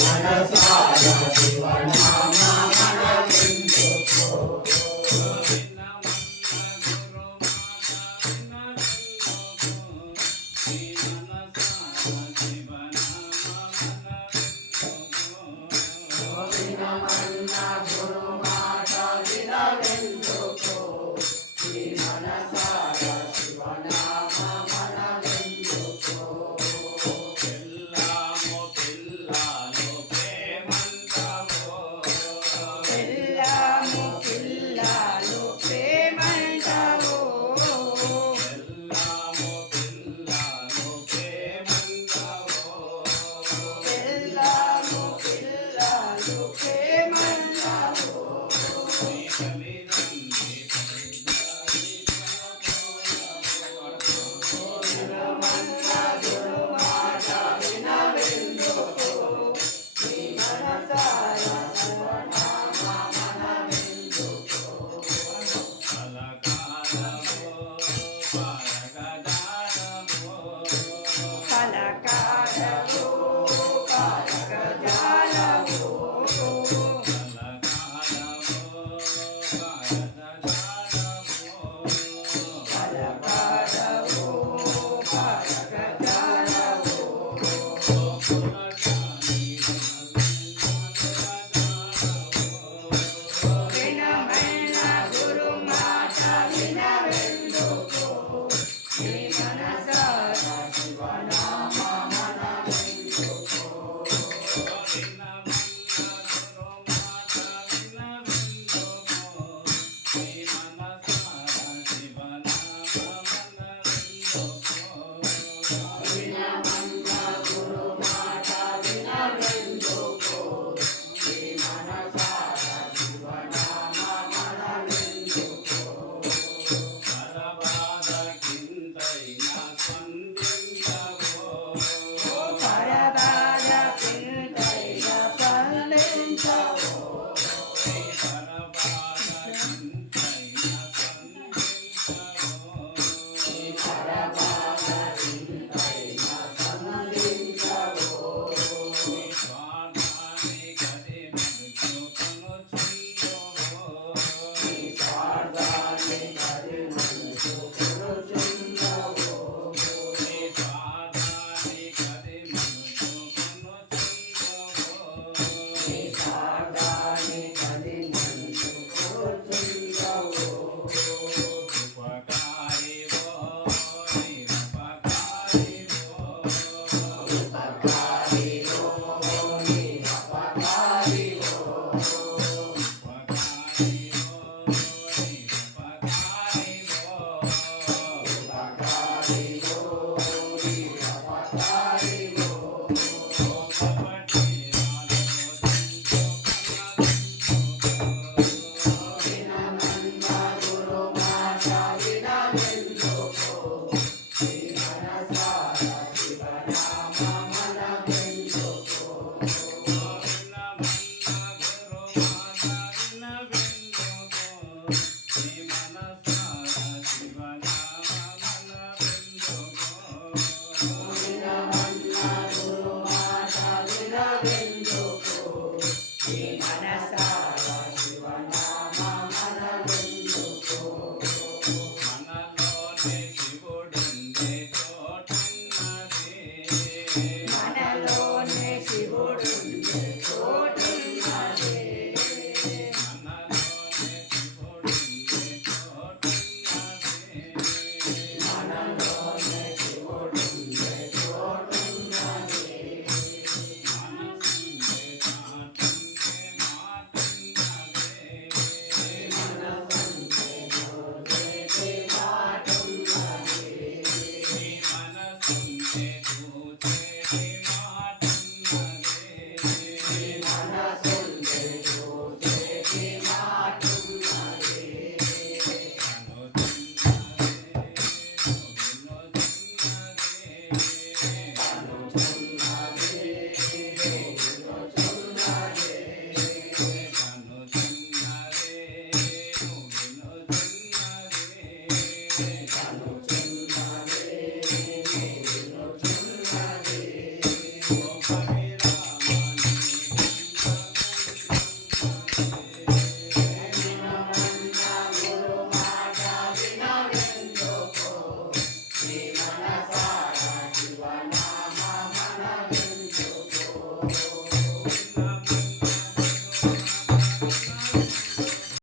Sarah ప్రేమంతము have